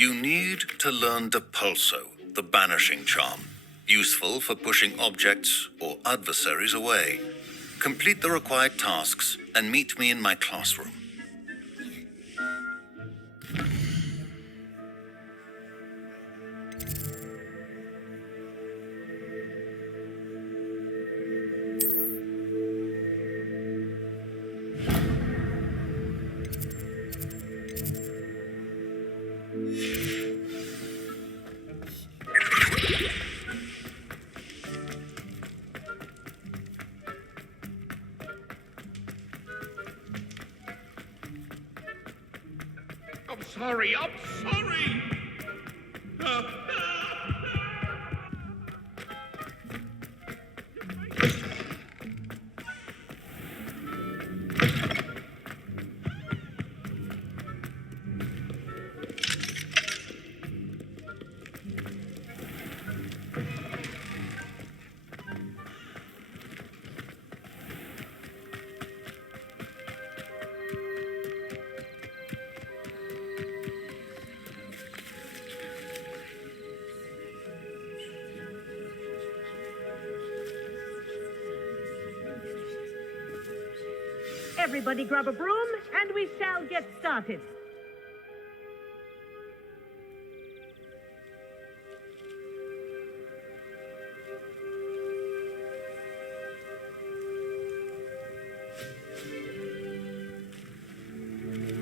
You need to learn the Pulso, the banishing charm, useful for pushing objects or adversaries away. Complete the required tasks and meet me in my classroom. I'm sorry. Everybody grab a broom and we shall get started.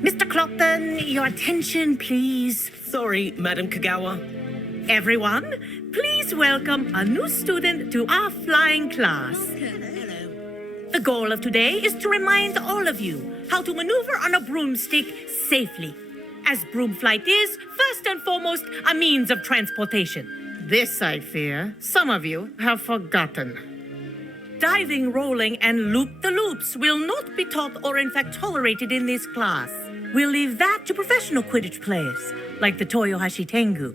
Mr. Clockton, your attention, please. Sorry, Madam Kagawa. Everyone, please welcome a new student to our flying class. The goal of today is to remind all of you how to maneuver on a broomstick safely, as broom flight is, first and foremost, a means of transportation. This, I fear, some of you have forgotten. Diving, rolling, and loop-the-loops will not be taught or in fact tolerated in this class. We'll leave that to professional Quidditch players, like the Toyohashi Tengu.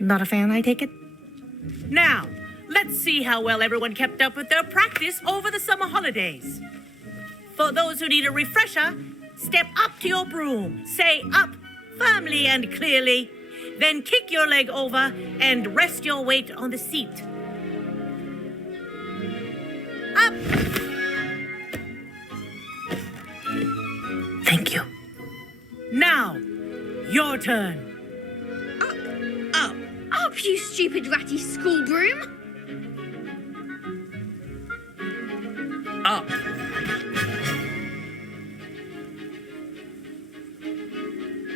Not a fan, I take it? Now, let's see how well everyone kept up with their practice over the summer holidays. For those who need a refresher, step up to your broom, say up firmly and clearly, then kick your leg over and rest your weight on the seat. Up! Thank you. Now, your turn. Up, you stupid ratty school broom! Up.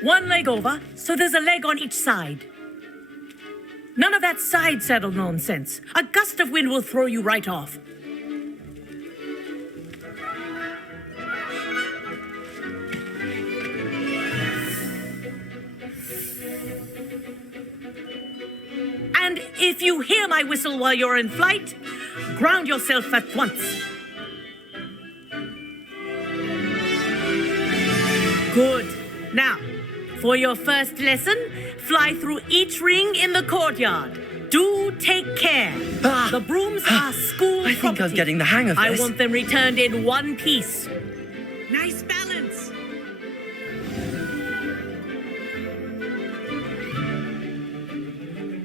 One leg over, so there's a leg on each side. None of that side saddle nonsense. A gust of wind will throw you right off. And if you hear my whistle while you're in flight, ground yourself at once. Good. Now, for your first lesson, fly through each ring in the courtyard. Do take care. The brooms are school I think property. I'm getting the hang of this. I want them returned in one piece. Nice balance.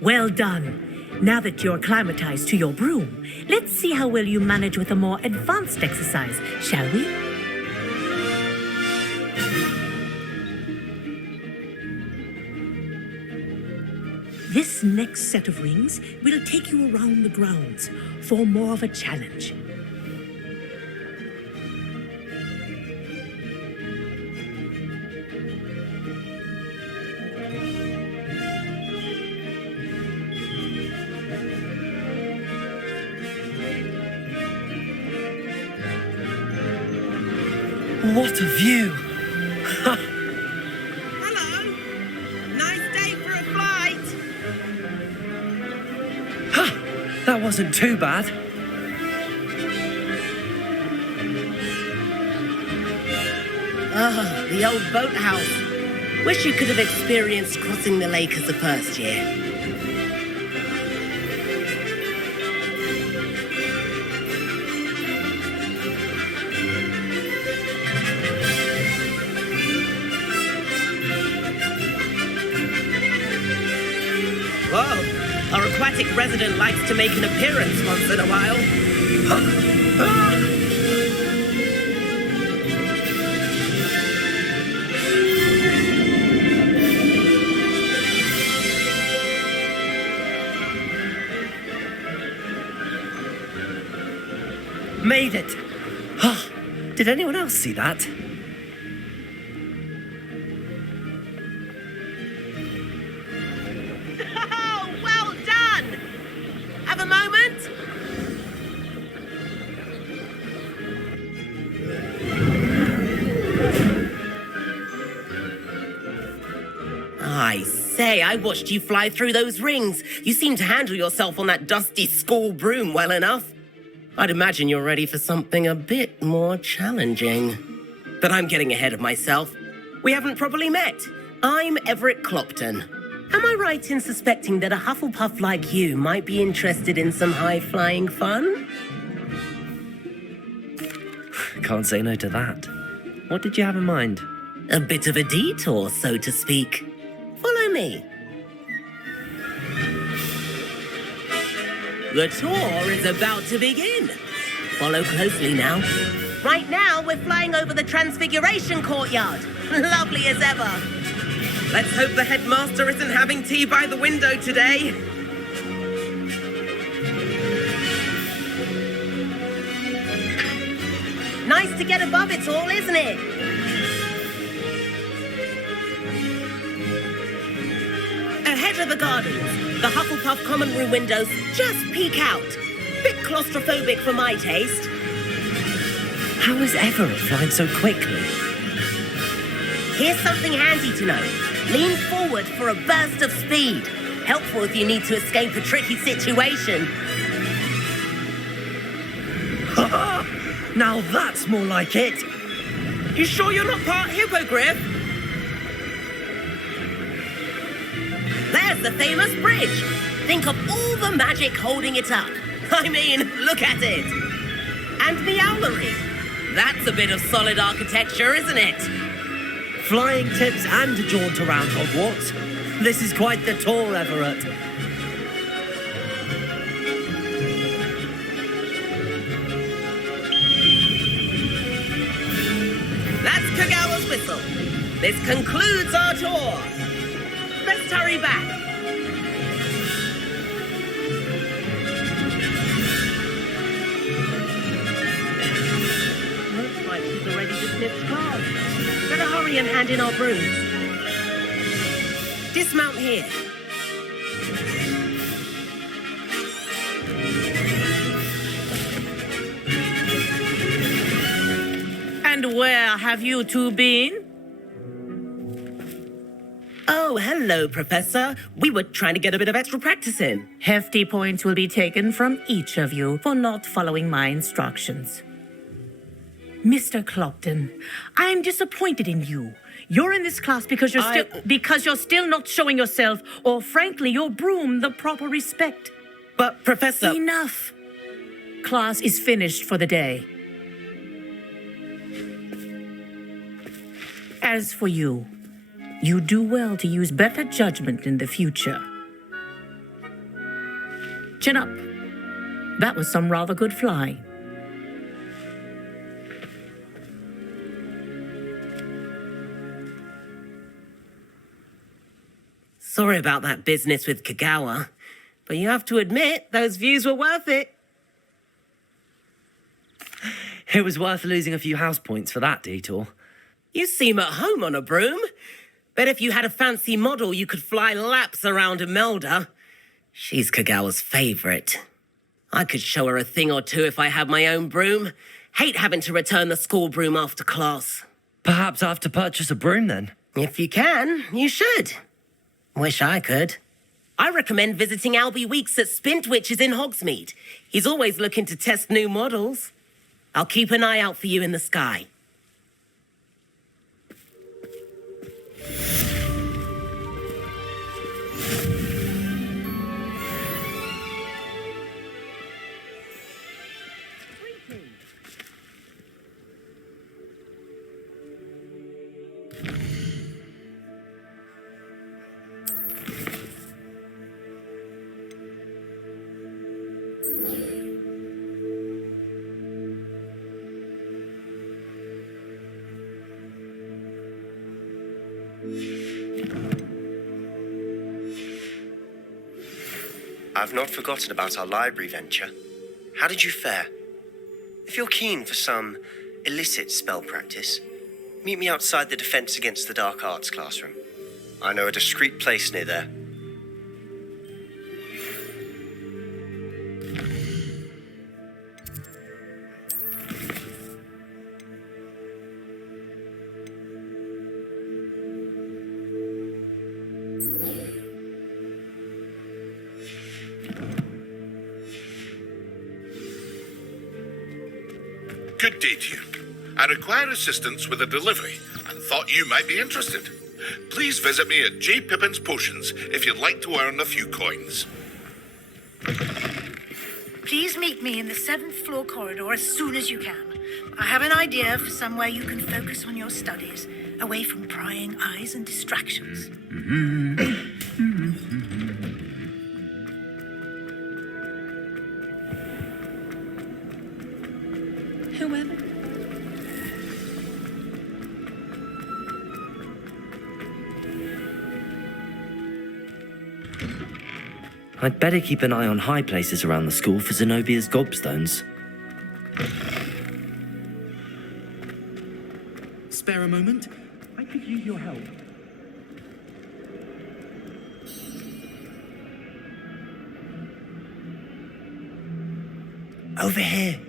Well done. Now that you're acclimatized to your broom, let's see how well you manage with a more advanced exercise, shall we? This next set of rings will take you around the grounds for more of a challenge. What a view! Hello. Nice day for a flight. That wasn't too bad. Ah, the old boathouse. Wish you could have experienced crossing the lake as a first year. attic resident likes to make an appearance once in a while. Made it! Did anyone else see that? Oh, well done! Have a moment? I say, I watched you fly through those rings. You seem to handle yourself on that dusty school broom well enough. I'd imagine you're ready for something a bit more challenging. But I'm getting ahead of myself. We haven't properly met. I'm Everett Clopton. Am I right in suspecting that a Hufflepuff like you might be interested in some high-flying fun? Can't say no to that. What did you have in mind? A bit of a detour, so to speak. Follow me. The tour is about to begin. Follow closely now. Right now, we're flying over the Transfiguration Courtyard. Lovely as ever. Let's hope the headmaster isn't having tea by the window today. Nice to get above it all, isn't it? Ahead of the gardens, the Hufflepuff common room windows just peek out. Bit claustrophobic for my taste. How is Everett flying so quickly? Here's something handy to know. Lean forward for a burst of speed. Helpful if you need to escape a tricky situation. Now that's more like it. You sure you're not part hippogriff? There's the famous bridge. Think of all the magic holding it up. I mean, look at it. And the owlery. That's a bit of solid architecture, isn't it? Flying tips and a jaunt around Hogwarts. This is quite the tour, Everett. That's Kagawa's whistle. This concludes our tour. Let's hurry back. Looks like she's already dismissed class. Better hurry and hand in our brooms. Dismount here. And where have you two been? Oh, hello, Professor. We were trying to get a bit of extra practice in. Hefty points will be taken from each of you for not following my instructions. Mr. Clopton, I'm disappointed in you. You're in this class because you're still not showing yourself, or frankly, your broom the proper respect. But, Professor... Enough. Class is finished for the day. As for you, you do well to use better judgment in the future. Chin up. That was some rather good flying. Sorry about that business with Kagawa, but you have to admit those views were worth it. It was worth losing a few house points for that detour. You seem at home on a broom. Bet if you had a fancy model, you could fly laps around Imelda. She's Kagawa's favorite. I could show her a thing or two if I had my own broom. Hate having to return the school broom after class. Perhaps I have to purchase a broom then. If you can, you should. Wish I could. I recommend visiting Albie Weeks at Spintwitches in Hogsmeade. He's always looking to test new models. I'll keep an eye out for you in the sky. I've not forgotten about our library venture. How did you fare? If you're keen for some illicit spell practice, meet me outside the Defense Against the Dark Arts classroom. I know a discreet place near there. Good day to you. I require assistance with a delivery and thought you might be interested. Please visit me at J. Pippin's Potions if you'd like to earn a few coins. Please meet me in the 7th floor corridor as soon as you can. I have an idea for somewhere you can focus on your studies, away from prying eyes and distractions. Whoever. I'd better keep an eye on high places around the school for Zenobia's gobstones. Spare a moment? I could use your help. Over here.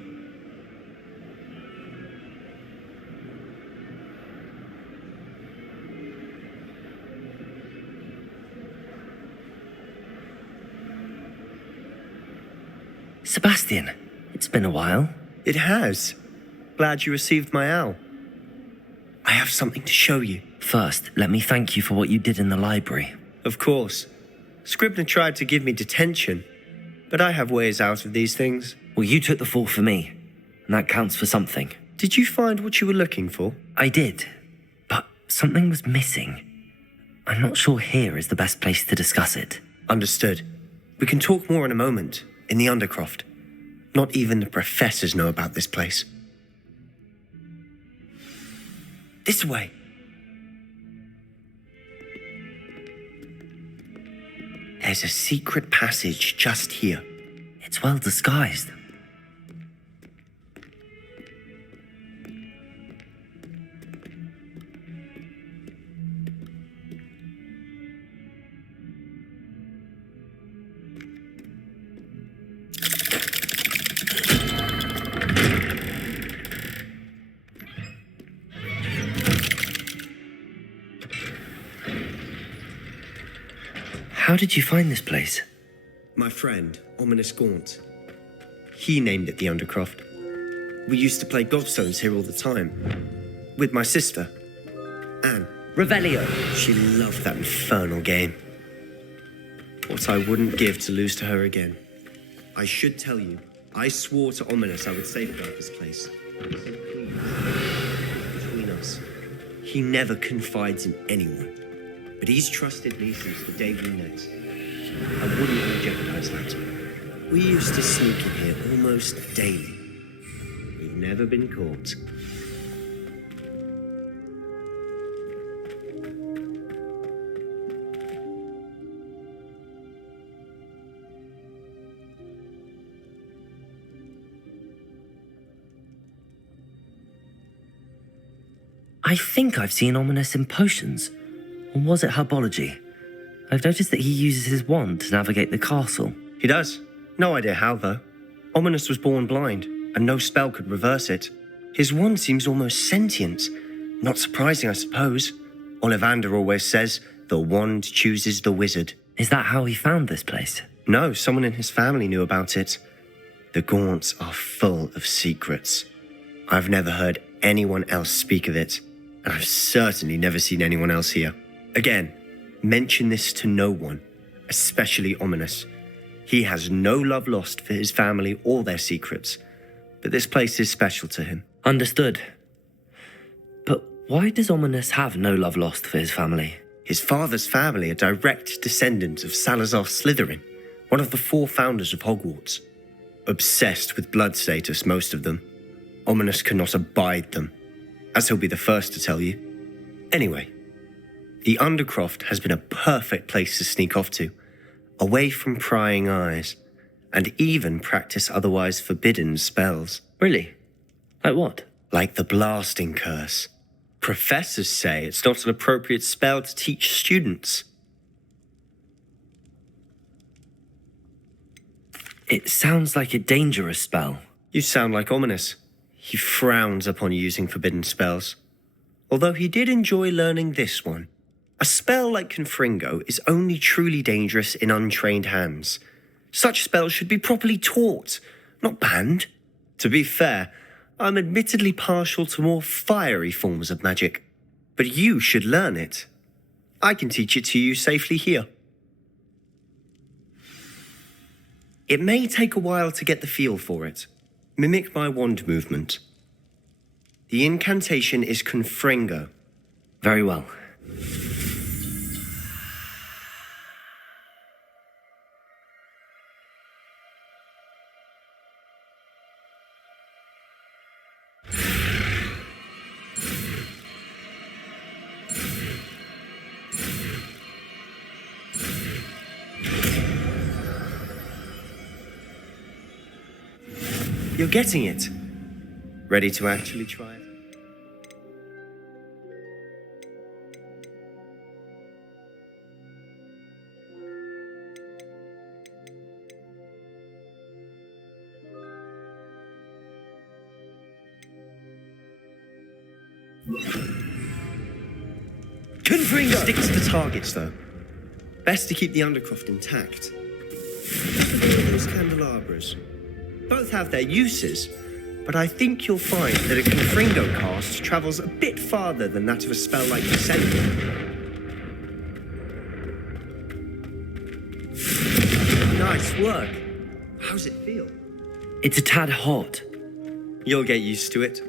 Sebastian, it's been a while. It has. Glad you received my owl. I have something to show you. First, let me thank you for what you did in the library. Of course. Scribner tried to give me detention, but I have ways out of these things. Well, you took the fall for me, and that counts for something. Did you find what you were looking for? I did, but something was missing. I'm not sure here is the best place to discuss it. Understood. We can talk more in a moment, in the Undercroft. Not even the professors know about this place. This way. There's a secret passage just here. It's well disguised. How did you find this place? My friend, Ominous Gaunt. He named it the Undercroft. We used to play gobstones here all the time. With my sister, Anne. Revelio. She loved that infernal game. What I wouldn't give to lose to her again. I should tell you, I swore to Ominous I would safeguard this place. So please, between us, he never confides in anyone. But he's trusted me since the day we met. I wouldn't want to jeopardize that. We used to sneak in here almost daily. We've never been caught. I think I've seen Ominous in potions. Or was it herbology? I've noticed that he uses his wand to navigate the castle. He does. No idea how, though. Ominous was born blind, and no spell could reverse it. His wand seems almost sentient. Not surprising, I suppose. Ollivander always says, the wand chooses the wizard. Is that how he found this place? No, someone in his family knew about it. The Gaunts are full of secrets. I've never heard anyone else speak of it, and I've certainly never seen anyone else here. Again, mention this to no one, especially Ominous. He has no love lost for his family or their secrets, but this place is special to him. Understood. But why does Ominous have no love lost for his family? His father's family are direct descendants of Salazar Slytherin, one of the 4 founders of Hogwarts. Obsessed with blood status, most of them. Ominous cannot abide them, as he'll be the first to tell you. Anyway, the Undercroft has been a perfect place to sneak off to. away from prying eyes, and even practice otherwise forbidden spells. Really? Like what? Like the blasting curse. Professors say it's not an appropriate spell to teach students. It sounds like a dangerous spell. You sound like Ominous. He frowns upon using forbidden spells. Although he did enjoy learning this one. A spell like Confringo is only truly dangerous in untrained hands. Such spells should be properly taught, not banned. To be fair, I'm admittedly partial to more fiery forms of magic. But you should learn it. I can teach it to you safely here. It may take a while to get the feel for it. Mimic my wand movement. The incantation is Confringo. Very well. You're getting it. Ready to actually try it? Confringo! Stick to the targets, though. Best to keep the undercroft intact. Those candelabras. Both have their uses, but I think you'll find that a Confringo cast travels a bit farther than that of a spell like Descending. Nice work. How's it feel? It's a tad hot. You'll get used to it.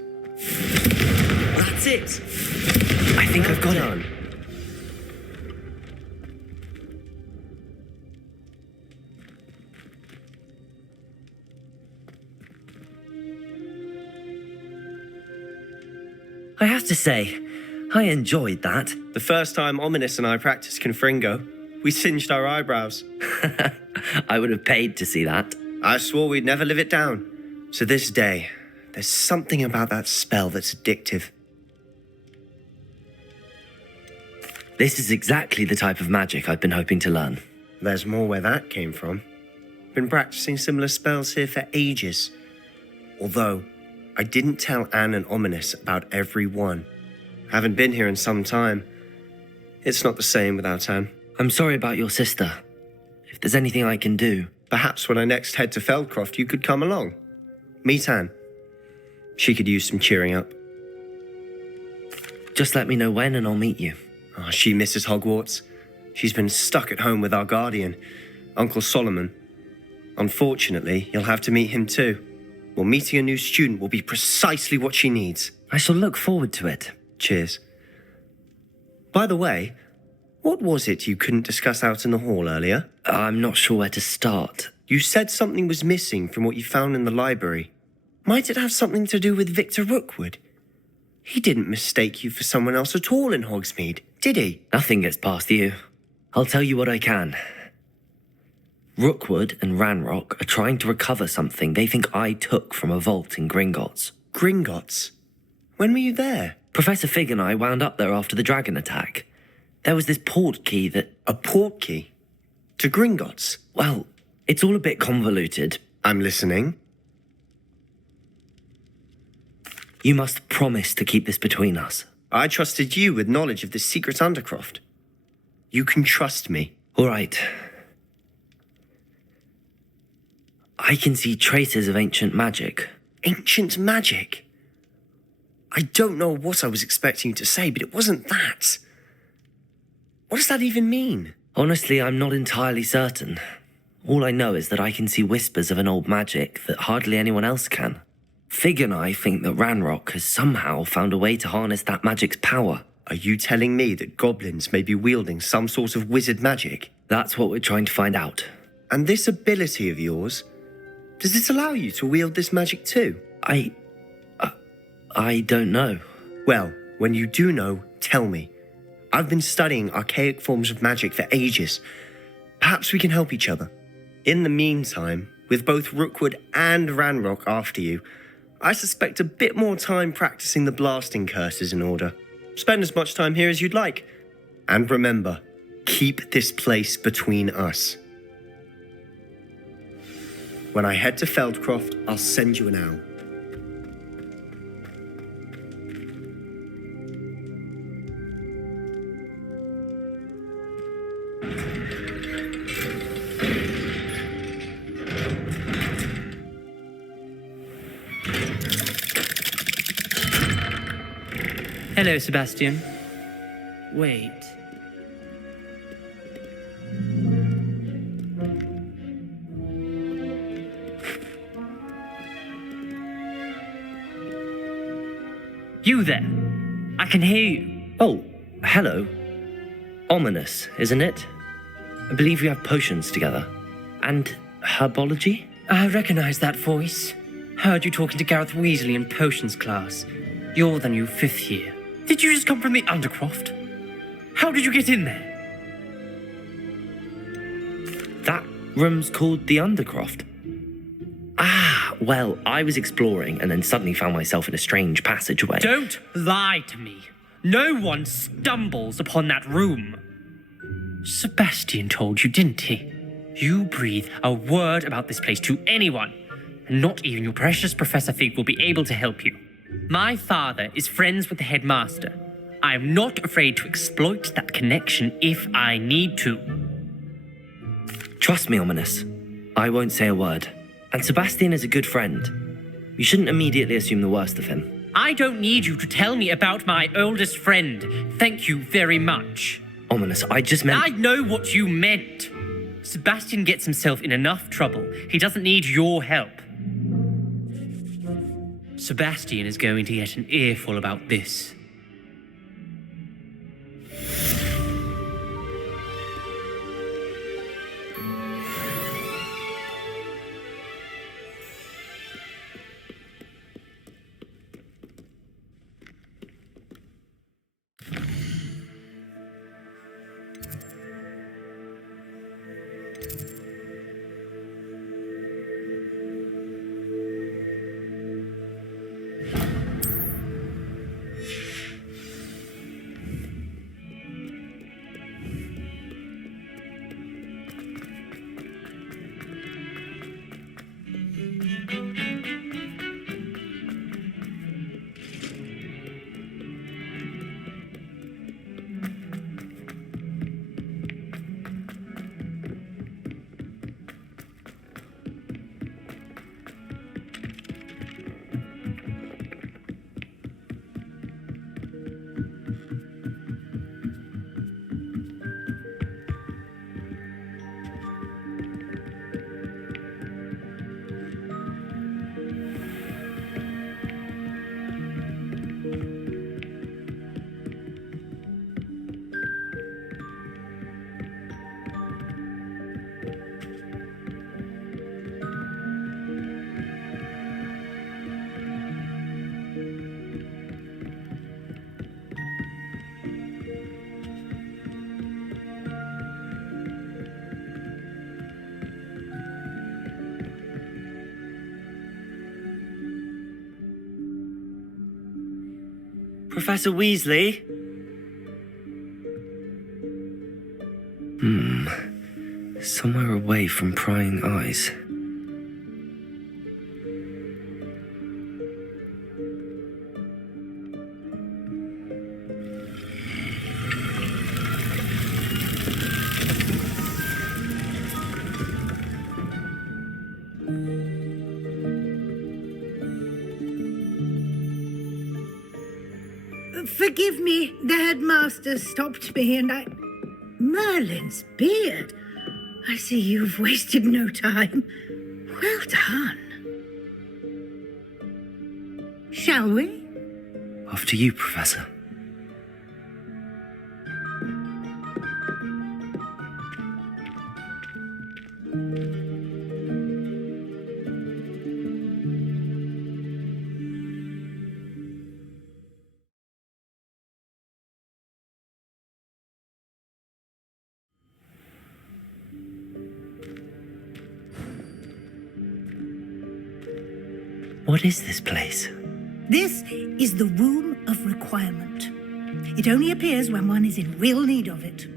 That's it. I think I've got it. I have to say, I enjoyed that. The first time Ominous and I practiced Confringo, we singed our eyebrows. I would have paid to see that. I swore we'd never live it down. To this day, there's something about that spell that's addictive. This is exactly the type of magic I've been hoping to learn. There's more where that came from. Been practicing similar spells here for ages. Although, I didn't tell Anne and Ominous about every one. Haven't been here in some time. It's not the same without Anne. I'm sorry about your sister. If there's anything I can do... Perhaps when I next head to Feldcroft, you could come along. Meet Anne. She could use some cheering up. Just let me know when and I'll meet you. Oh, she misses Hogwarts. She's been stuck at home with our guardian, Uncle Solomon. Unfortunately, you'll have to meet him too. Well, meeting a new student will be precisely what she needs. I shall look forward to it. Cheers. By the way, what was it you couldn't discuss out in the hall earlier? I'm not sure where to start. You said something was missing from what you found in the library. Might it have something to do with Victor Rookwood? He didn't mistake you for someone else at all in Hogsmeade, did he? Nothing gets past you. I'll tell you what I can. Rookwood and Ranrock are trying to recover something they think I took from a vault in Gringotts. Gringotts? When were you there? Professor Fig and I wound up there after the dragon attack. There was this port key that... A port key? To Gringotts? Well, it's all a bit convoluted. I'm listening. You must promise to keep this between us. I trusted you with knowledge of this secret undercroft. You can trust me. All right. I can see traces of ancient magic. Ancient magic? I don't know what I was expecting you to say, but it wasn't that. What does that even mean? Honestly, I'm not entirely certain. All I know is that I can see whispers of an old magic that hardly anyone else can. Fig and I think that Ranrock has somehow found a way to harness that magic's power. Are you telling me that goblins may be wielding some sort of wizard magic? That's what we're trying to find out. And this ability of yours, does it allow you to wield this magic too? I don't know. Well, when you do know, tell me. I've been studying archaic forms of magic for ages, Perhaps we can help each other. In the meantime, with both Rookwood and Ranrock after you, I suspect a bit more time practicing the blasting curses in order. Spend as much time here as you'd like. And remember, keep this place between us. When I head to Feldcroft, I'll send you an owl. Hello, Sebastian. Wait. You there? I can hear you. Oh, hello. Ominous, isn't it? I believe you have potions together. And herbology? I recognize that voice. Heard you talking to Gareth Weasley in potions class. You're the new 5th year. Did you just come from the Undercroft? How did you get in there? That room's called the Undercroft. Ah, well, I was exploring and then suddenly found myself in a strange passageway. Don't lie to me. No one stumbles upon that room. Sebastian told you, didn't he? You breathe a word about this place to anyone, and not even your precious Professor Fig will be able to help you. My father is friends with the headmaster. I am not afraid to exploit that connection if I need to. Trust me, Ominous. I won't say a word. And Sebastian is a good friend. You shouldn't immediately assume the worst of him. I don't need you to tell me about my oldest friend. Thank you very much. Ominous, I just meant... I know what you meant. Sebastian gets himself in enough trouble. He doesn't need your help. Sebastian is going to get an earful about this. Professor Weasley? Somewhere away from prying eyes. Forgive me, the headmaster stopped me and I... Merlin's beard. I see you've wasted no time. Well done. Shall we? After you, Professor. What is this place? This is the Room of Requirement. It only appears when one is in real need of it.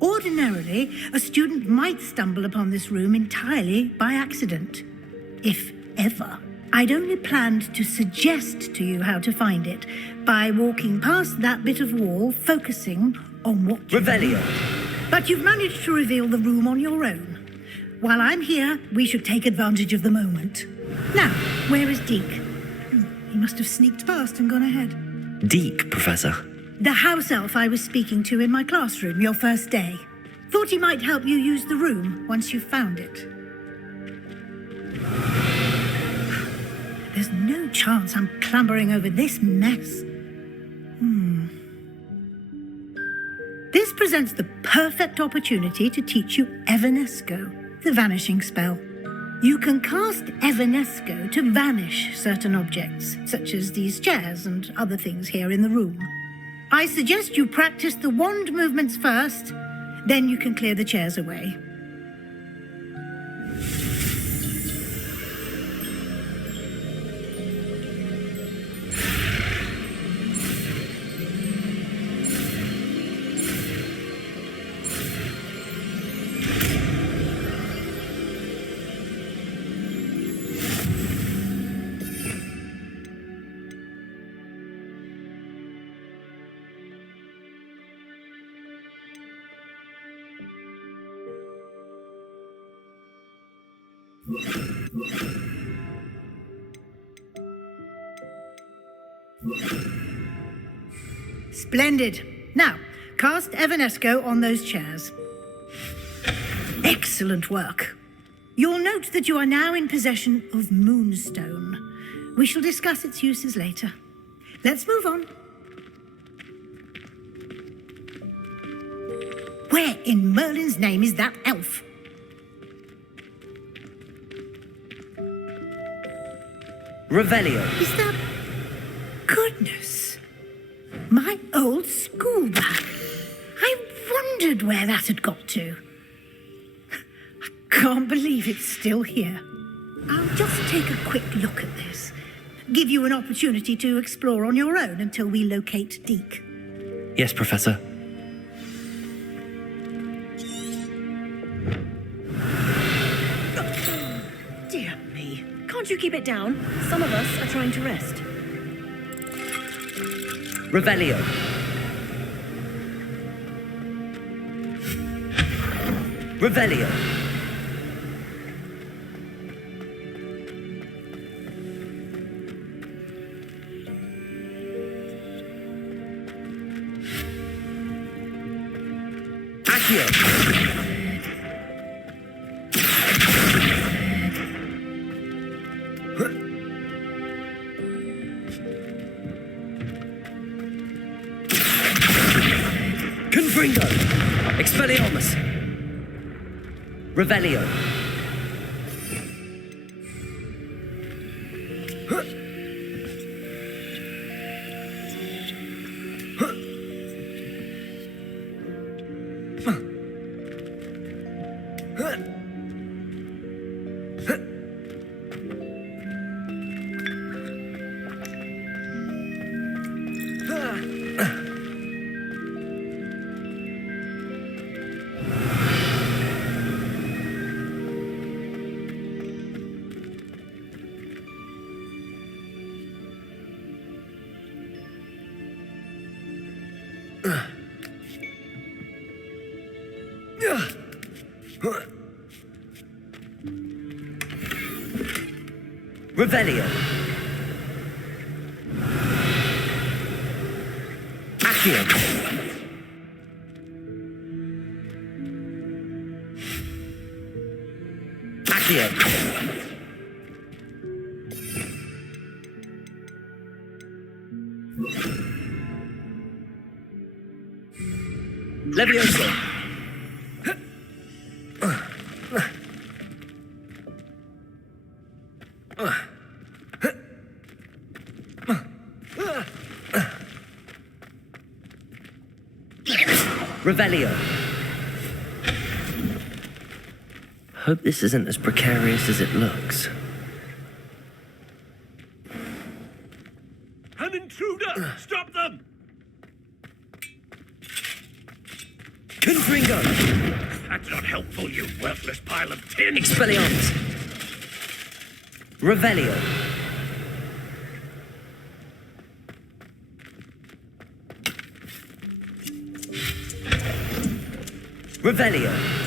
Ordinarily, a student might stumble upon this room entirely by accident, if ever. I'd only planned to suggest to you how to find it by walking past that bit of wall, focusing on what you Revelio. But you've managed to reveal the room on your own. While I'm here, we should take advantage of the moment. Now, where is Deke? He must have sneaked past and gone ahead. Deke, Professor. The house elf I was speaking to in my classroom your first day. Thought he might help you use the room once you found it. There's no chance I'm clambering over this mess. This presents the perfect opportunity to teach you Evanesco, the vanishing spell. You can cast Evanesco to vanish certain objects, such as these chairs and other things here in the room. I suggest you practice the wand movements first, then you can clear the chairs away. Splendid. Now, cast Evanesco on those chairs. Excellent work. You'll note that you are now in possession of Moonstone. We shall discuss its uses later. Let's move on. Where in Merlin's name is that elf? Revelio. Is that... Goodness. My old school bag. I wondered where that had got to. I can't believe it's still here. I'll just take a quick look at this. Give you an opportunity to explore on your own until we locate Deke. Yes, Professor. Dear me. Can't you keep it down? Some of us are trying to rest. Revelio. Revelio. Accio. Confringo! Expelliarmus! Revelio! Revelio. Accio. Accio. Levioso. Revelio. Hope this isn't as precarious as it looks. An intruder! Stop them! Confringo! That's not helpful, you worthless pile of tin! Expelliarmus! Revelio! Revelio!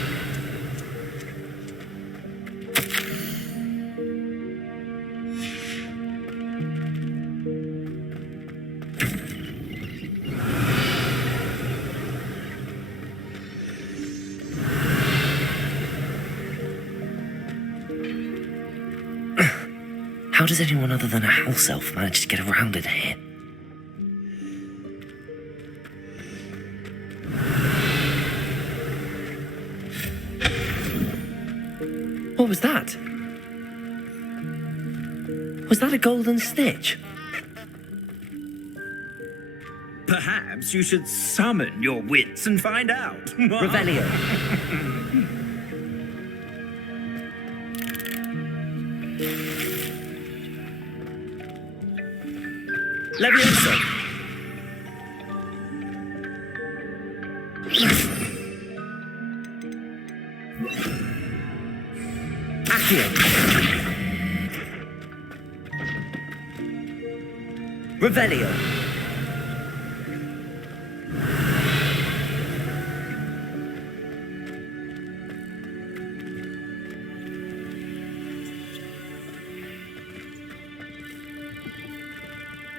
How does anyone other than a house elf manage to get around in here? What was that? Was that a golden snitch? Perhaps you should summon your wits and find out. Revelio. Levioso. Accio. Revelio.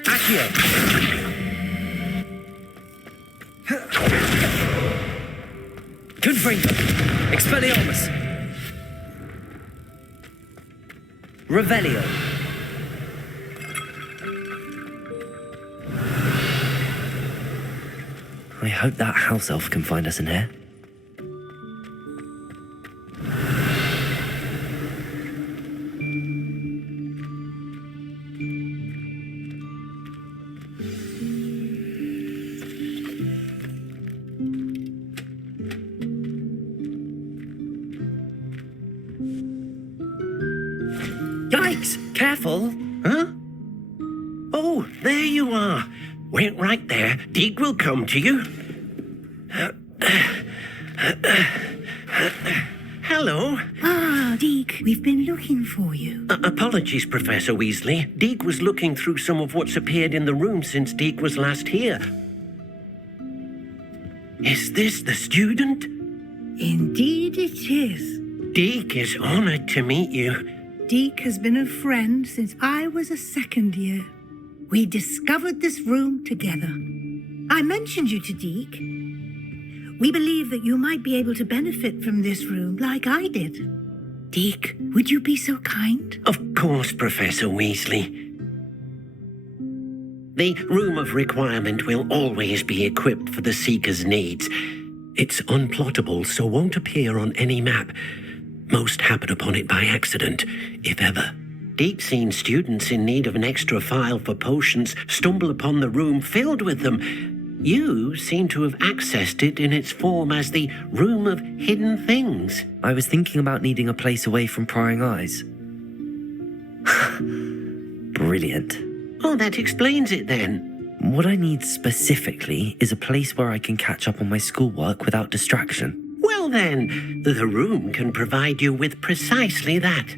Accio. Confringo. Expelliarmus. Revelio. I hope that house elf can find us in here. Yikes! Careful. Huh? Oh, there you are. Wait right there. Deke will come to you. Hello. Ah, Deke, we've been looking for you. Apologies, Professor Weasley. Deke was looking through some of what's appeared in the room since Deke was last here. Is this the student? Indeed it is. Deke is honored to meet you. Deke has been a friend since I was a second year. We discovered this room together. I mentioned you to Deke. We believe that you might be able to benefit from this room like I did. Deke, would you be so kind? Of course, Professor Weasley. The Room of Requirement will always be equipped for the Seeker's needs. It's unplottable, so won't appear on any map. Most happen upon it by accident, if ever. Deke's seen students in need of an extra file for potions stumble upon the room filled with them. You seem to have accessed it in its form as the Room of Hidden Things. I was thinking about needing a place away from prying eyes. Brilliant. Oh, that explains it then. What I need specifically is a place where I can catch up on my schoolwork without distraction. Well then, the room can provide you with precisely that.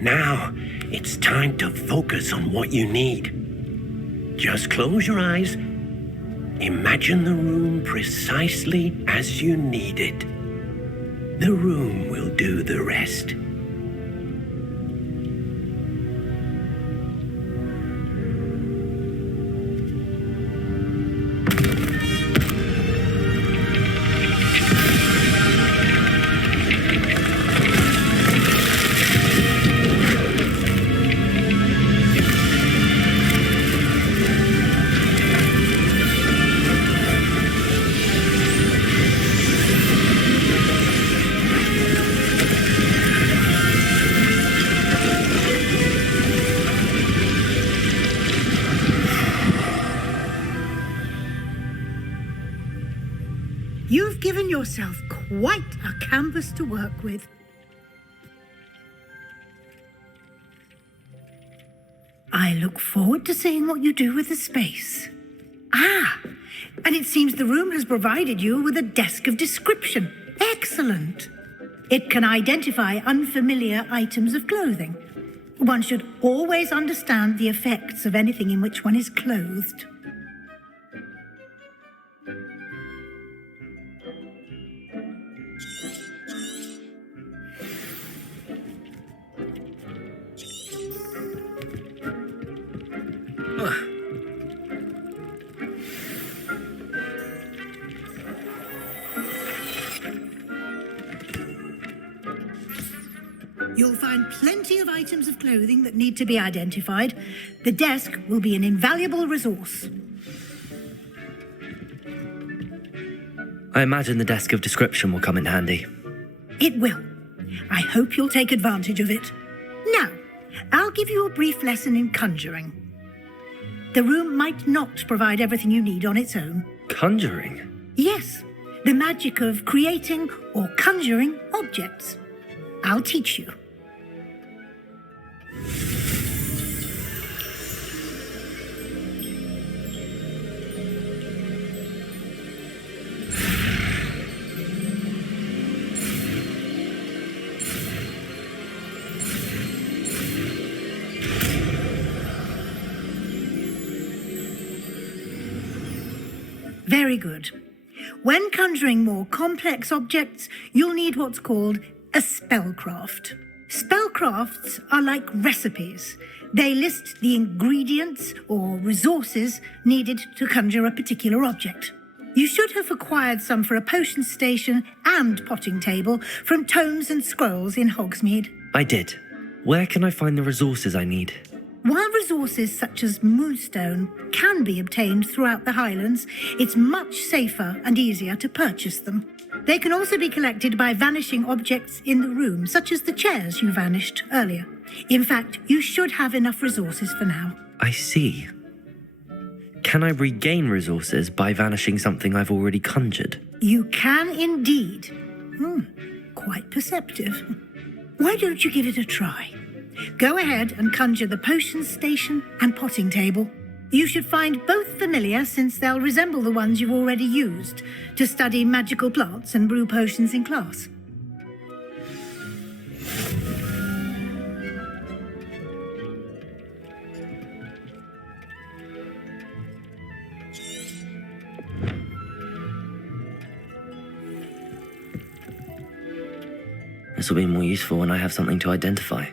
Now, it's time to focus on what you need. Just close your eyes. Imagine the room precisely as you need it. The room will do the rest. You've given yourself quite a canvas to work with. I I look forward to seeing what you do with the space. Ah, and it seems the room has provided you with a desk of description. Excellent. It can identify unfamiliar items of clothing. One should always understand the effects of anything in which one is clothed. You'll find plenty of items of clothing that need to be identified. The desk will be an invaluable resource. I imagine the desk of description will come in handy. It will. I hope you'll take advantage of it. Now, I'll give you a brief lesson in conjuring. The room might not provide everything you need on its own. Conjuring? Yes, the magic of creating or conjuring objects. I'll teach you. Very good. When conjuring more complex objects, you'll need what's called a spellcraft. Spellcrafts are like recipes. They list the ingredients or resources needed to conjure a particular object. You should have acquired some for a potion station and potting table from tomes and scrolls in Hogsmeade. I did. Where can I find the resources I need? While resources such as moonstone can be obtained throughout the Highlands, it's much safer and easier to purchase them. They can also be collected by vanishing objects in the room, such as the chairs you vanished earlier. In fact, you should have enough resources for now. I see. Can I regain resources by vanishing something I've already conjured? You can indeed. Quite perceptive. Why don't you give it a try? Go ahead and conjure the potion station and potting table. You should find both familiar since they'll resemble the ones you've already used to study magical plants and brew potions in class. This will be more useful when I have something to identify.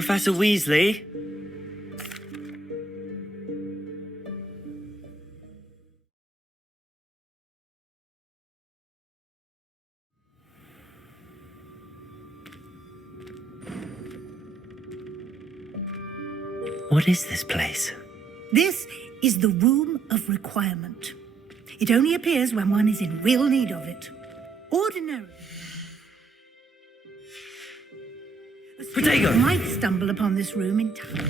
Professor Weasley? What is this place? This is the Room of Requirement. It only appears when one is in real need of it. Ordinarily, a student might stumble upon this room in time.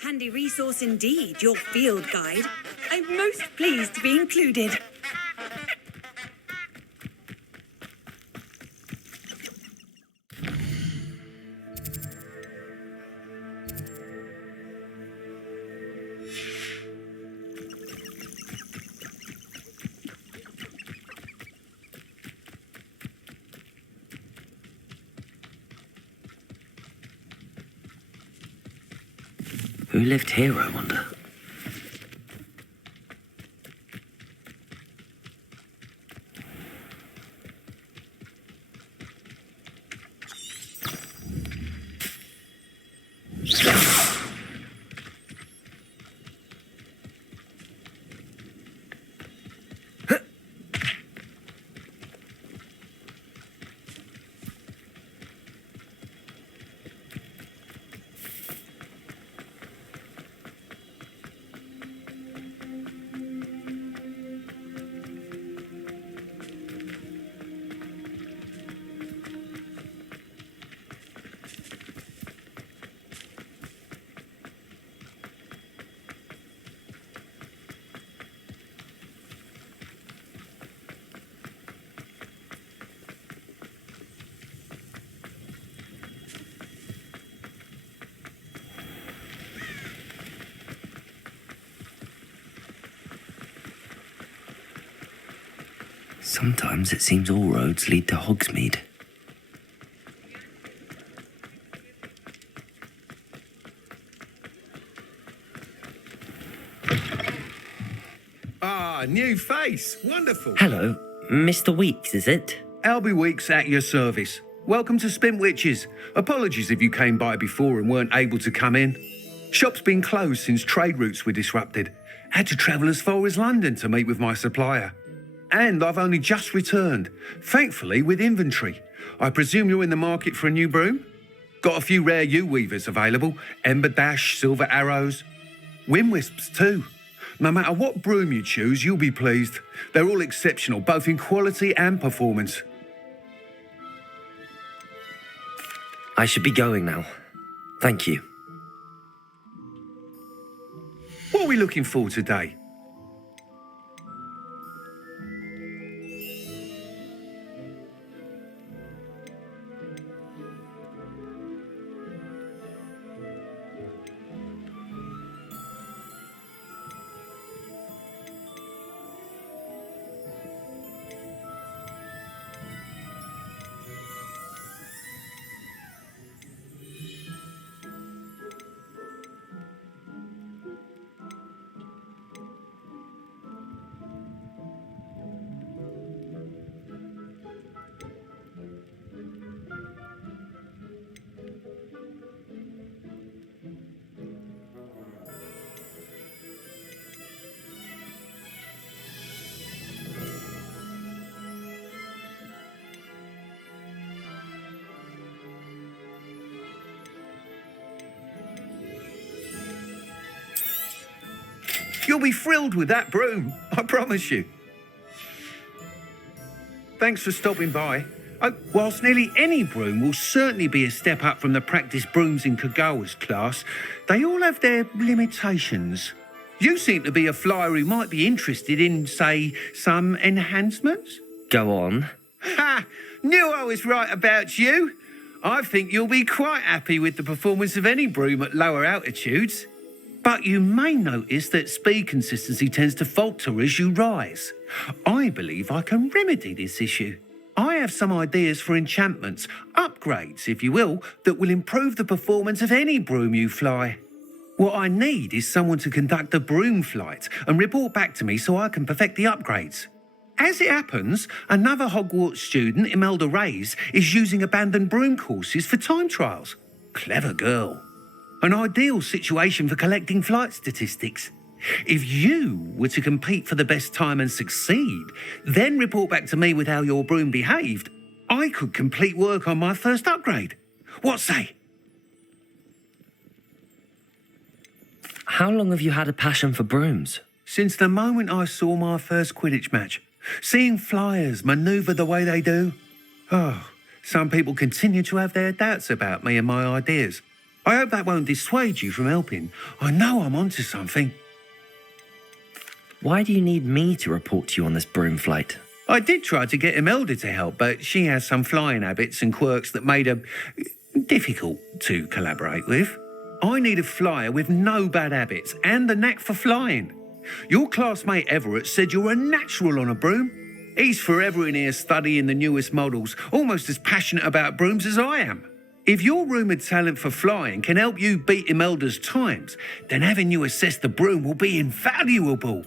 Handy resource indeed, your field guide. I'm most pleased to be included. Who lived here, I wonder? Sometimes it seems all roads lead to Hogsmeade. Ah, new face. Wonderful. Hello, Mr. Weeks, is it? Albie Weeks at your service. Welcome to Spintwitches. Apologies if you came by before and weren't able to come in. Shop's been closed since trade routes were disrupted. Had to travel as far as London to meet with my supplier. And I've only just returned, thankfully with inventory. I presume you're in the market for a new broom? Got a few rare yew-weavers available, Ember Dash, Silver Arrows. Wind-wisps too. No matter what broom you choose, you'll be pleased. They're all exceptional, both in quality and performance. I should be going now. Thank you. What are we looking for today? You'll be thrilled with that broom, I promise you. Thanks for stopping by. Whilst nearly any broom will certainly be a step up from the practice brooms in Kagawa's class, they all have their limitations. You seem to be a flyer who might be interested in, say, some enhancements? Go on. Ha! Knew I was right about you. I think you'll be quite happy with the performance of any broom at lower altitudes. But you may notice that speed consistency tends to falter as you rise. I believe I can remedy this issue. I have some ideas for enchantments, upgrades, if you will, that will improve the performance of any broom you fly. What I need is someone to conduct a broom flight and report back to me so I can perfect the upgrades. As it happens, another Hogwarts student, Imelda Reyes, is using abandoned broom courses for time trials. Clever girl. An ideal situation for collecting flight statistics. If you were to compete for the best time and succeed, then report back to me with how your broom behaved, I could complete work on my first upgrade. What say? How long have you had a passion for brooms? Since the moment I saw my first Quidditch match. Seeing flyers manoeuvre the way they do. Oh, some people continue to have their doubts about me and my ideas. I hope that won't dissuade you from helping. I know I'm onto something. Why do you need me to report to you on this broom flight? I did try to get Imelda to help, but she has some flying habits and quirks that made her difficult to collaborate with. I need a flyer with no bad habits and the knack for flying. Your classmate Everett said you're a natural on a broom. He's forever in here studying the newest models, almost as passionate about brooms as I am. If your rumoured talent for flying can help you beat Imelda's times, then having you assess the broom will be invaluable.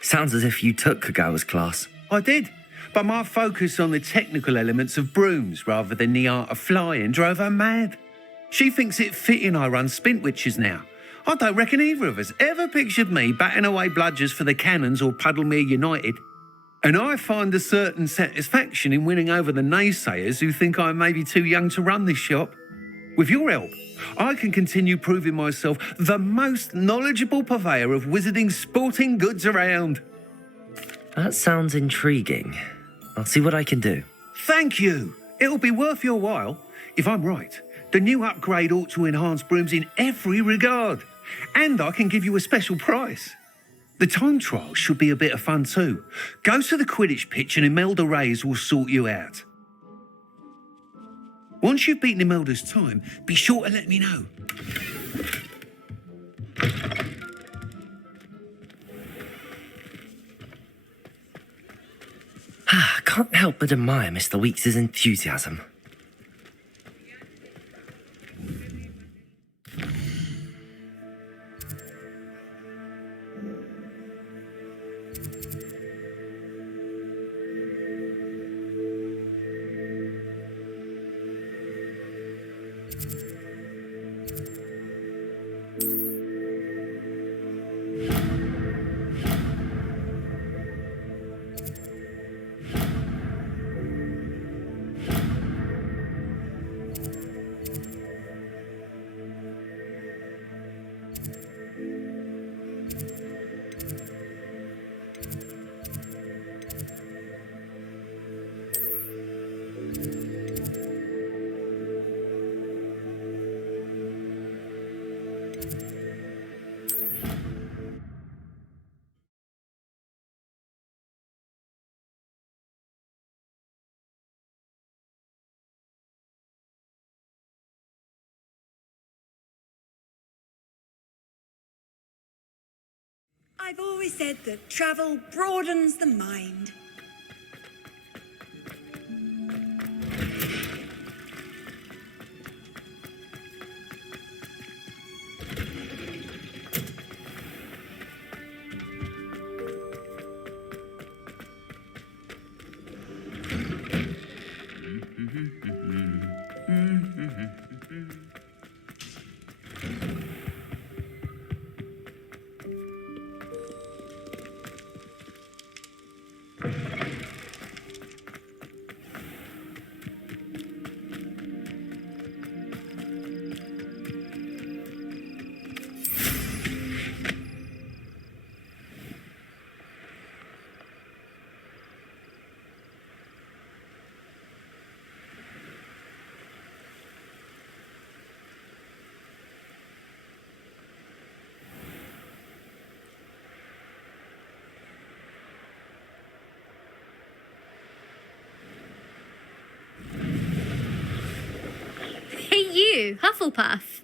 Sounds as if you took Kagawa's class. I did, but my focus on the technical elements of brooms rather than the art of flying drove her mad. She thinks it fitting I run Spintwitches now. I don't reckon either of us ever pictured me batting away bludgers for the Cannons or Puddlemere United. And I find a certain satisfaction in winning over the naysayers who think I may be too young to run this shop. With your help, I can continue proving myself the most knowledgeable purveyor of wizarding sporting goods around. That sounds intriguing. I'll see what I can do. Thank you. It'll be worth your while. If I'm right, the new upgrade ought to enhance brooms in every regard. And I can give you a special price. The time trial should be a bit of fun too. Go to the Quidditch pitch and Imelda Reyes will sort you out. Once you've beaten Imelda's time, be sure to let me know. I can't help but admire Mr. Weeks' enthusiasm. I've always said that travel broadens the mind. you, Hufflepuff?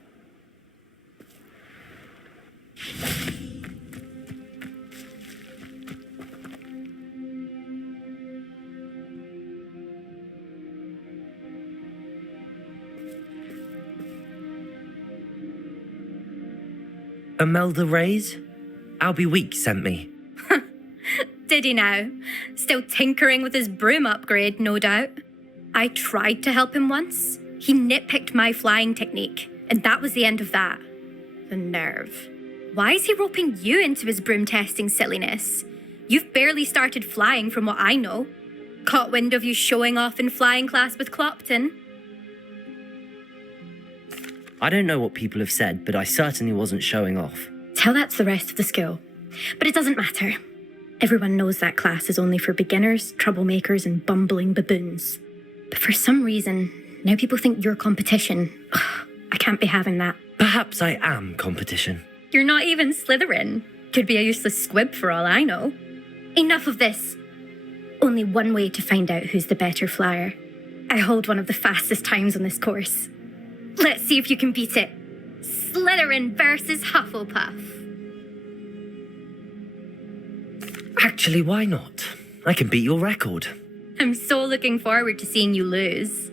Imelda Reyes? Albie Weeks sent me. Did he now? Still tinkering with his broom upgrade, no doubt. I tried to help him once. He nitpicked my flying technique, and that was the end of that. The nerve. Why is he roping you into his broom testing silliness? You've barely started flying from what I know. Caught wind of you showing off in flying class with Clopton. I don't know what people have said, but I certainly wasn't showing off. Tell that to the rest of the school. But it doesn't matter. Everyone knows that class is only for beginners, troublemakers, and bumbling baboons. But for some reason, now people think you're competition. I can't be having that. Perhaps I am competition. You're not even Slytherin. Could be a useless squib for all I know. Enough of this. Only one way to find out who's the better flyer. I hold one of the fastest times on this course. Let's see if you can beat it. Slytherin versus Hufflepuff. Actually, why not? I can beat your record. I'm so looking forward to seeing you lose.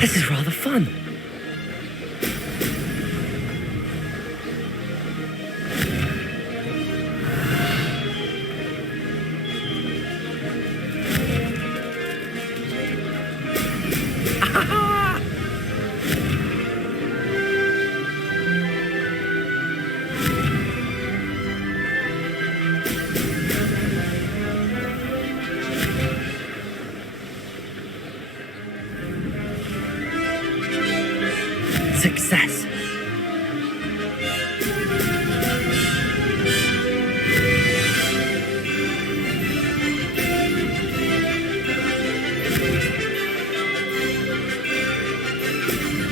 This is rather fun. Success.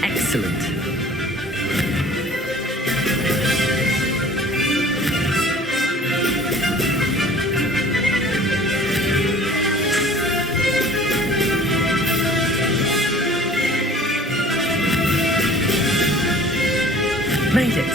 Excellent. Made it.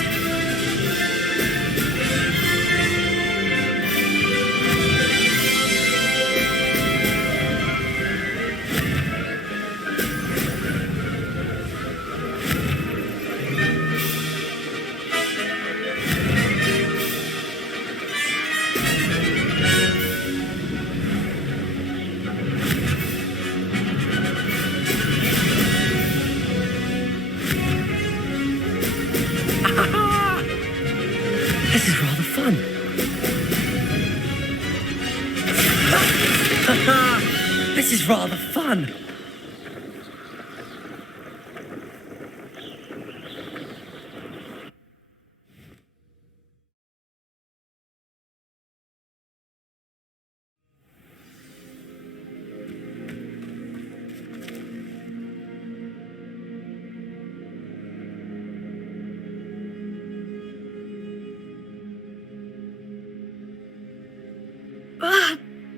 This is rather fun. This is rather fun.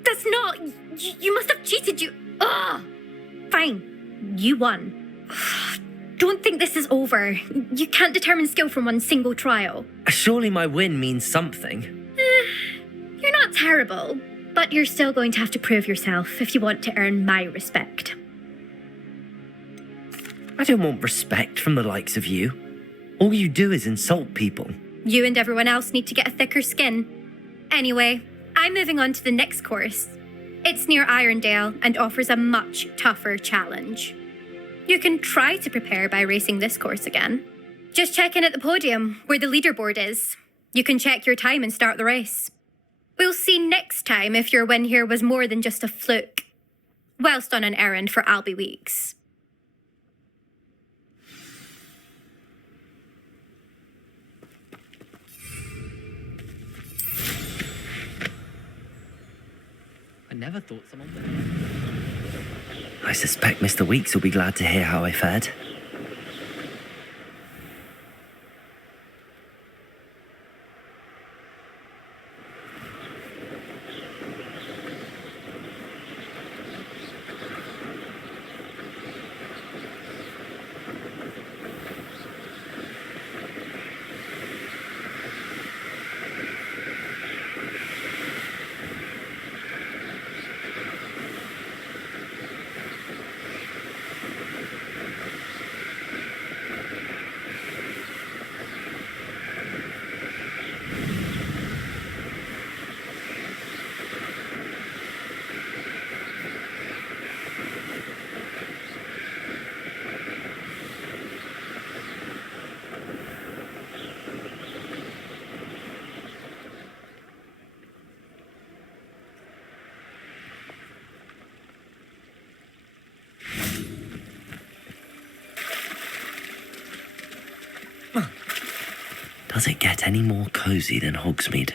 That's not... You must have cheated, you... Fine. You won. Don't think this is over. You can't determine skill from one single trial. Surely my win means something. You're not terrible, but you're still going to have to prove yourself if you want to earn my respect. I don't want respect from the likes of you. All you do is insult people. You and everyone else need to get a thicker skin. Anyway, I'm moving on to the next course. It's near Irondale and offers a much tougher challenge. You can try to prepare by racing this course again. Just check in at the podium where the leaderboard is. You can check your time and start the race. We'll see next time if your win here was more than just a fluke. Whilst on an errand for Albie Weeks. I never thought someone would. I suspect Mr. Weeks will be glad to hear how I fared. Does it get any more cozy than Hogsmeade?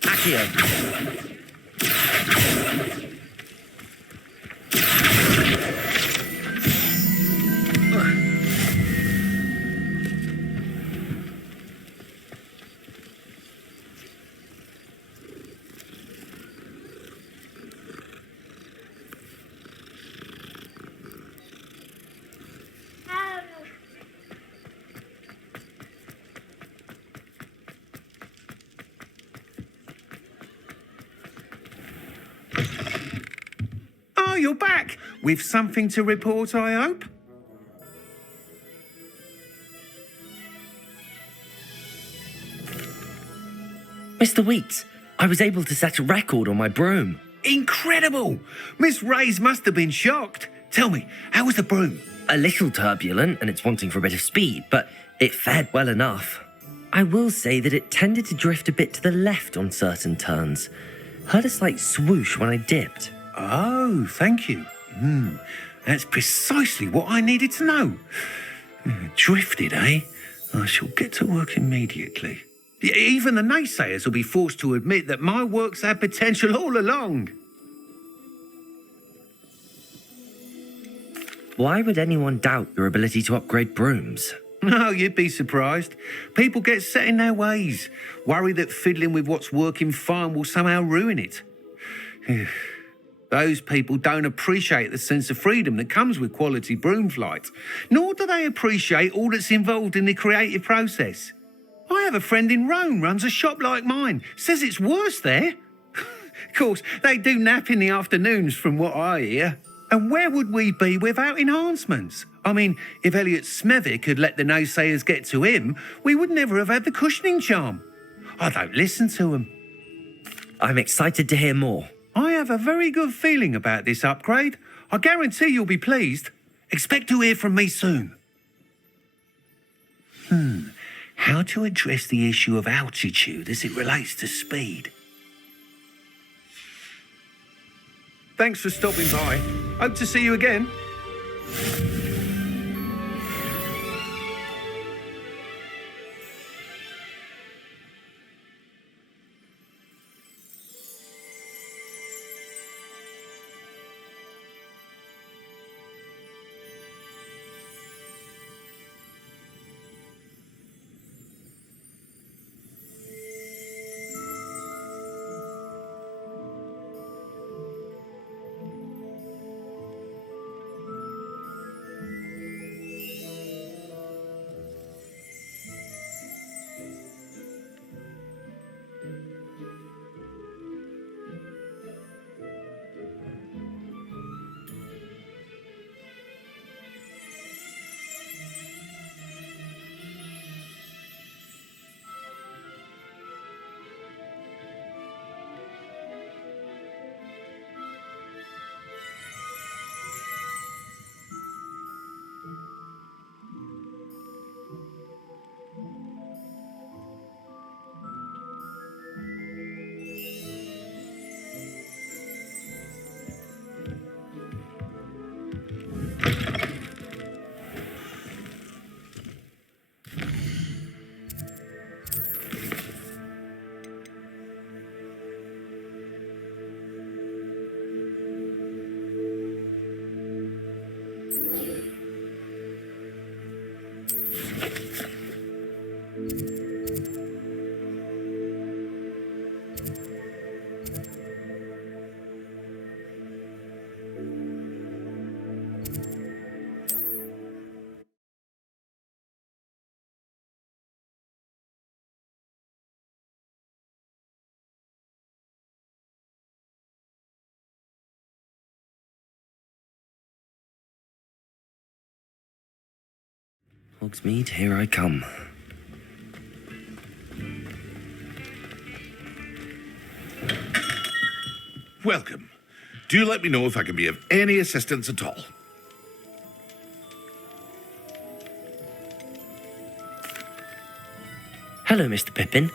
Accio! Oh, you're back! With something to report, I hope? Mr. Weeks, I was able to set a record on my broom. Incredible! Miss Ray's must have been shocked. Tell me, how was the broom? A little turbulent and it's wanting for a bit of speed, but it fared well enough. I will say that it tended to drift a bit to the left on certain turns. Heard a slight swoosh when I dipped. Oh, thank you. That's precisely what I needed to know. Drifted, eh? I shall get to work immediately. Even the naysayers will be forced to admit that my work's had potential all along. Why would anyone doubt your ability to upgrade brooms? No, you'd be surprised. People get set in their ways, worry that fiddling with what's working fine will somehow ruin it. Those people don't appreciate the sense of freedom that comes with quality broom flight, nor do they appreciate all that's involved in the creative process. I have a friend in Rome runs a shop like mine, says it's worse there. Of course, they do nap in the afternoons from what I hear. And where would we be without enhancements? I mean, if Elliot Smethwick had let the naysayers get to him, we would never have had the cushioning charm. I don't listen to them. I'm excited to hear more. I have a very good feeling about this upgrade. I guarantee you'll be pleased. Expect to hear from me soon. How to address the issue of altitude as it relates to speed? Thanks for stopping by. Hope to see you again. Hogsmeade, here I come. Welcome. Do let me know if I can be of any assistance at all. Hello, Mr. Pippin.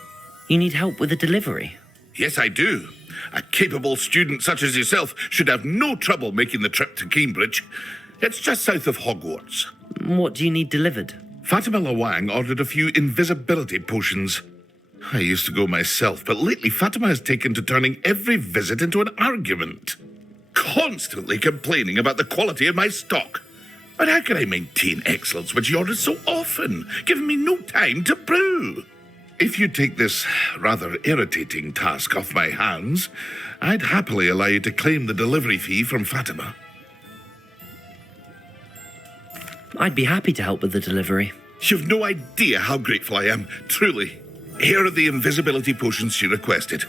You need help with a delivery? Yes, I do. A capable student such as yourself should have no trouble making the trip to Cambridge. It's just south of Hogwarts. What do you need delivered? Fatima Lawang ordered a few invisibility potions. I used to go myself, but lately Fatima has taken to turning every visit into an argument. Constantly complaining about the quality of my stock. But how can I maintain excellence when she orders so often, giving me no time to brew? If you take this rather irritating task off my hands, I'd happily allow you to claim the delivery fee from Fatima. I'd be happy to help with the delivery. You've no idea how grateful I am, truly. Here are the invisibility potions she requested.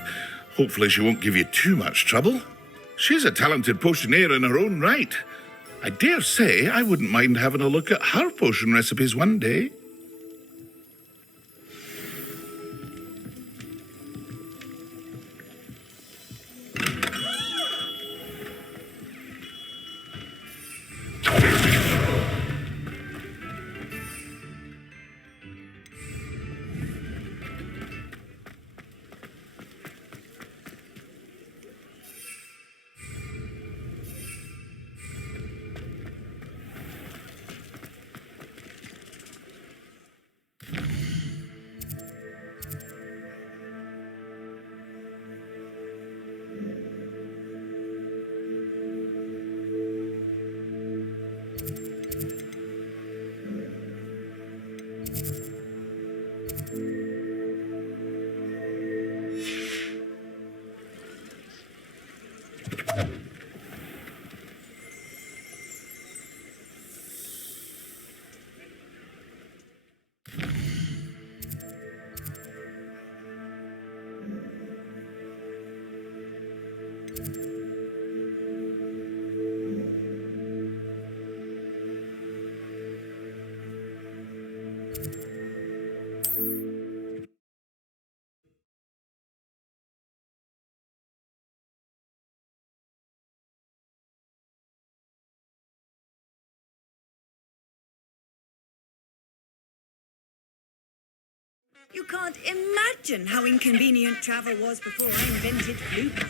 Hopefully she won't give you too much trouble. She's a talented potioneer in her own right. I dare say I wouldn't mind having a look at her potion recipes one day. You can't imagine how inconvenient travel was before I invented blue power.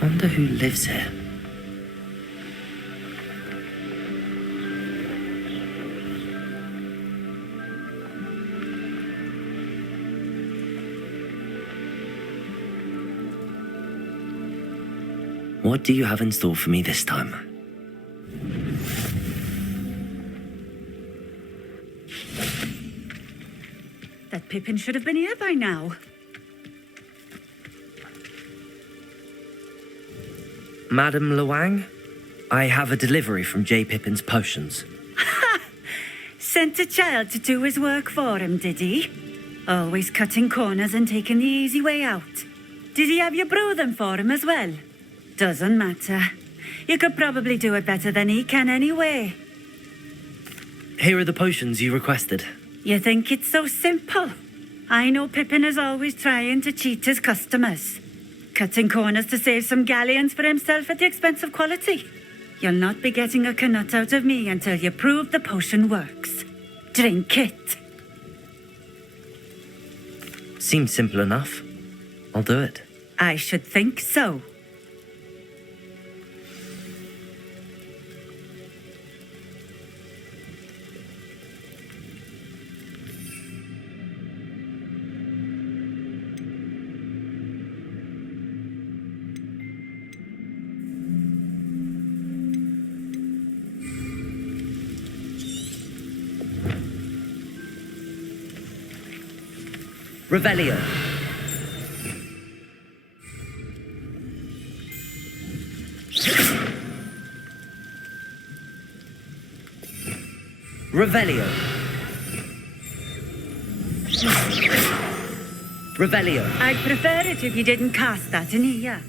Wonder who lives here. What do you have in store for me this time? That Pippin should have been here by now. Madam Luang? I have a delivery from J. Pippin's Potions. Sent a child to do his work for him, did he? Always cutting corners and taking the easy way out. Did he have you brew them for him as well? Doesn't matter. You could probably do it better than he can anyway. Here are the potions you requested. You think it's so simple? I know Pippin is always trying to cheat his customers. Cutting corners to save some galleons for himself at the expense of quality. You'll not be getting a canut out of me until you prove the potion works. Drink it. Seems simple enough. I'll do it. I should think so. Revelio. Revelio. Revelio. I'd prefer it if you didn't cast that in here.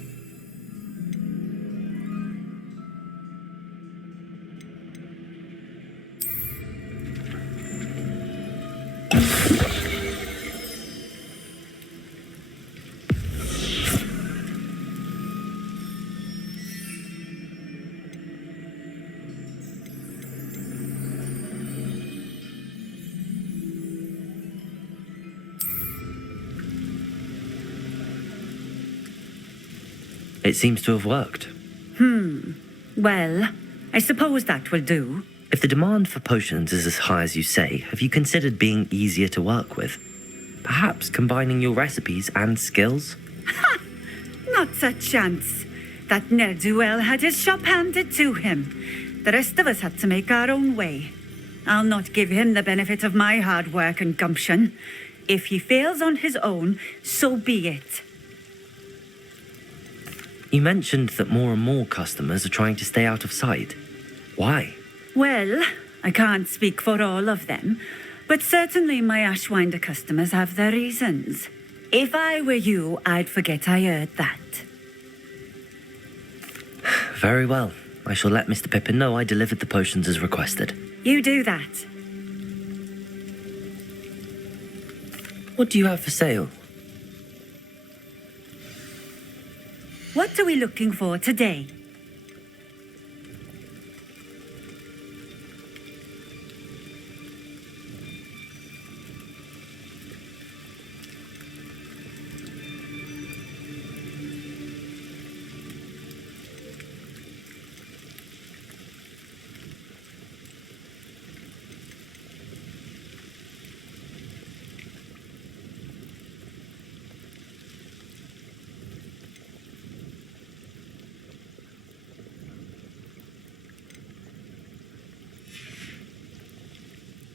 It seems to have worked. Well, I suppose that will do. If the demand for potions is as high as you say, have you considered being easier to work with? Perhaps combining your recipes and skills? Not a chance. That ne'er-do-well had his shop handed to him. The rest of us had to make our own way. I'll not give him the benefit of my hard work and gumption. If he fails on his own, so be it. You mentioned that more and more customers are trying to stay out of sight. Why? Well, I can't speak for all of them, but certainly my Ashwinder customers have their reasons. If I were you, I'd forget I heard that. Very well. I shall let Mr. Pippin know I delivered the potions as requested. You do that. What do you have for sale? What are we looking for today?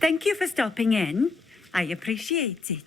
Thank you for stopping in. I appreciate it.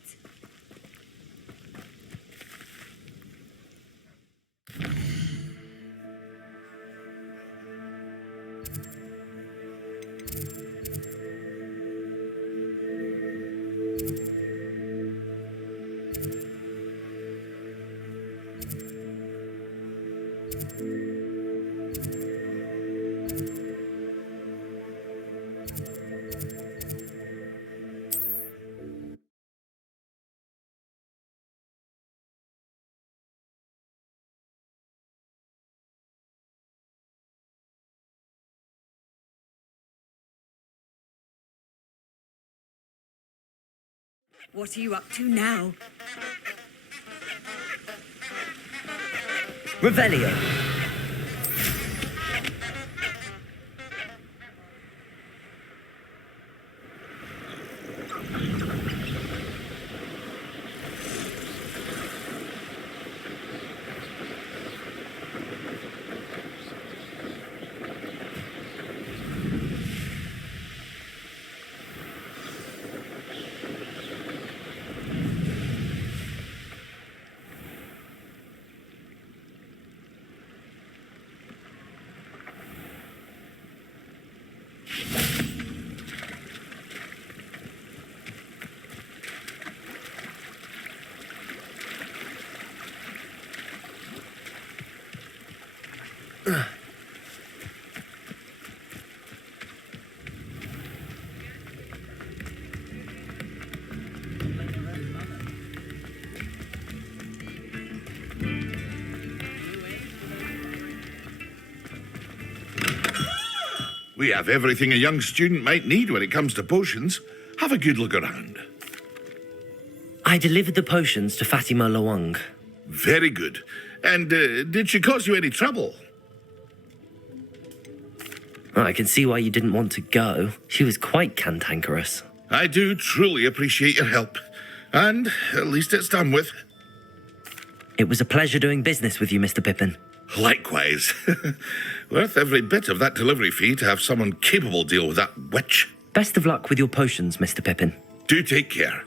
What are you up to now? Revelio. We have everything a young student might need when it comes to potions. Have a good look around. I delivered the potions to Fatima Lawang. Very good. And did she cause you any trouble? I can see why you didn't want to go. She was quite cantankerous. I do truly appreciate your help. And at least it's done with. It was a pleasure doing business with you, Mr. Pippin. Likewise. Worth every bit of that delivery fee to have someone capable deal with that witch. Best of luck with your potions, Mr. Pippin. Do take care.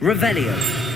Revelio.